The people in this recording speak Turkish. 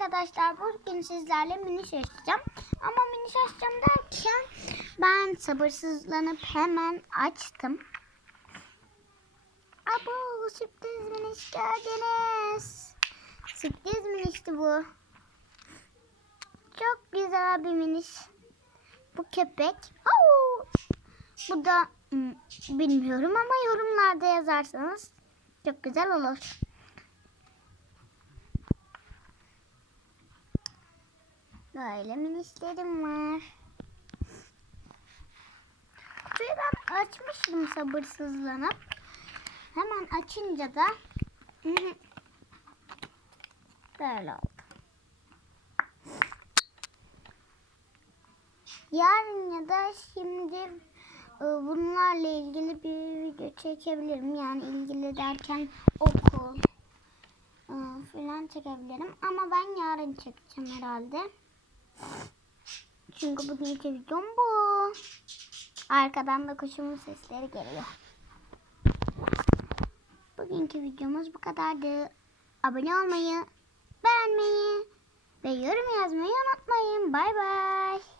arkadaşlar bugün sizlerle mini açacağım. Ama mini açacağım derken ben sabırsızlanıp hemen açtım. Abo sürpriz miniş geldiniz. Sürpriz minişti bu. Çok güzel bir miniş. Bu köpek. Au! Bu da hmm, bilmiyorum ama yorumlarda yazarsanız çok güzel olur. Böyle minişlerim var. Şurayı ben açmıştım sabırsızlanıp. Hemen açınca da böyle oldu. Yarın ya da şimdi e, bunlarla ilgili bir video çekebilirim. Yani ilgili derken okul e, falan çekebilirim. Ama ben yarın çekeceğim herhalde. Çünkü bugünkü videom bu. Arkadan da kuşumun sesleri geliyor. Bugünkü videomuz bu kadardı. Abone olmayı, beğenmeyi ve yorum yazmayı unutmayın. Bay bay.